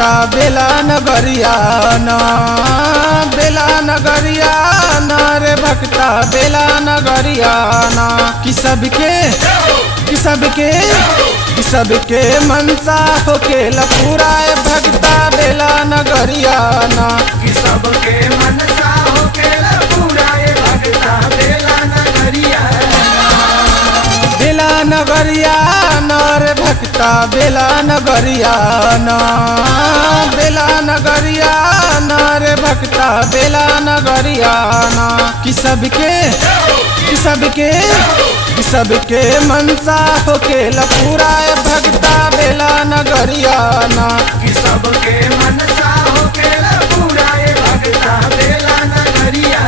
भक्ता बेला नगरिया न, बेला नगरिया न रे भक्ता बेला नगरिया न। कि सबके मनसा होकेला पूरा भक्ता बेला नगरिया न। कि सबके मनसा होकेला पूरा भक्ता बेला नगरिया बेला नगरिया न रे भक्ता बेला नगरिया न, बेला नगरिया न रे भक्ता बेला नगरिया न। कि सबके मनसा होकेला पूरा भक्ता बेला नगरिया न। कि सबके मनसा होकेला पूरा भक्ता बेला नगरिया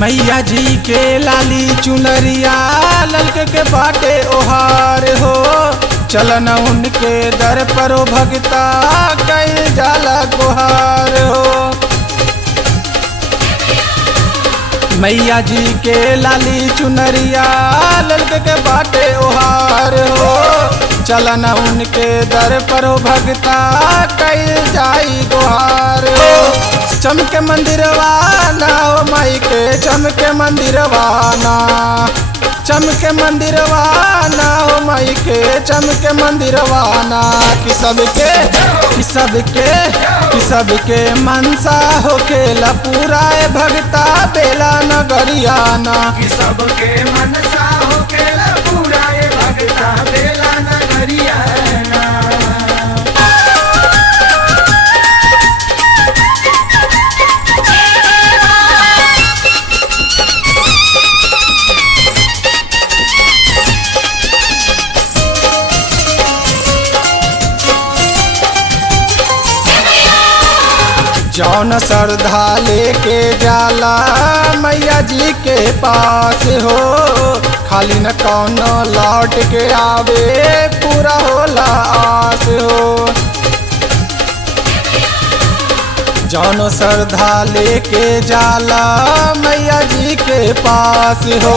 मैया जी के लाली चुनरिया ललके के बाटे ओहार हो। चलन उनके दर पर भक्ता कई जाला गुहार हो। मैया जी के लाली चुनरिया ललके के बाटे ओहार हो। चलन उनके दर पर भक्ता कई जाई गुहार हो। चमके मंदिरवाना ओ माई के चमके मंदिरवाना, चमके मंदिरवाना ओ माई के चमके मंदिरवाना। कि सबके मनसा होकेला पूरा भक्ता बेला नगरिया न। कि सबके मनसा होकेला पूरा भक्ता बेला नगरिया जौन श्रद्धा लेके जाला मैया जी के पास हो। खाली न कौनो लौट के आवे पूरा होला आस हो। जौन श्रद्धा लेके जाला मैया जी के पास हो।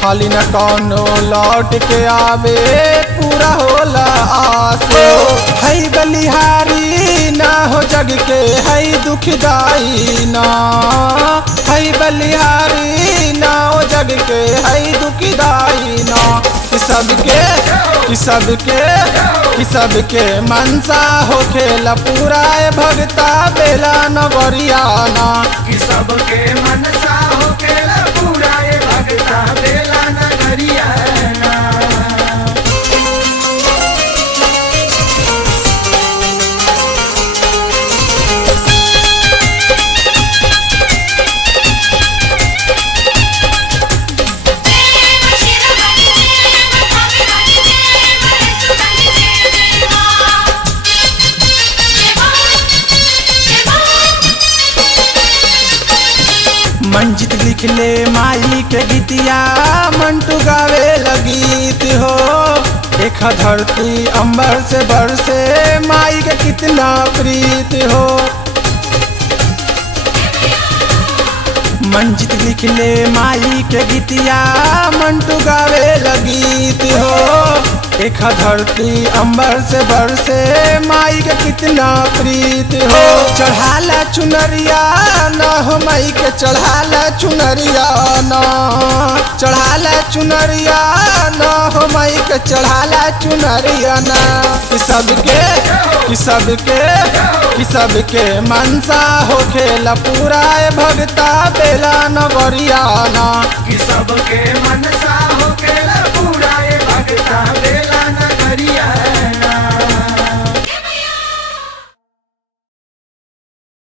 खाली न कौनो लौट के आवे पूरा होला आस हो। हई बलिहारी ना हो जग के हई दुखदाई ना, हई बलिहारी ना हो जग के हई दुखदाई ना। कि सबके मनसा होखेला पूरा भक्ता बेला नगरिया न। कि सबके मनसा होकेला पूरा भक्ता बेला नगरिया मंजित लिख ले माई के गीतिया मंटू गावे लगीत हो। एक धरती अंबर से बरसे माई के कितना प्रीत हो। मंजित लिख ले माई के गीतिया मंटू गावे लगीत हो। एक धरती अंबर से बरसे माई के कितना प्रीत हो। चढ़ाला चुनरिया न हो माई के चढ़ाला चुनरिया न, चढ़ाला चुनरिया न हो माई के चढ़ाला चुनरिया न। कि सबके मनसा होखेला पूरा भक्ता बेला नगरिया न। कि सबके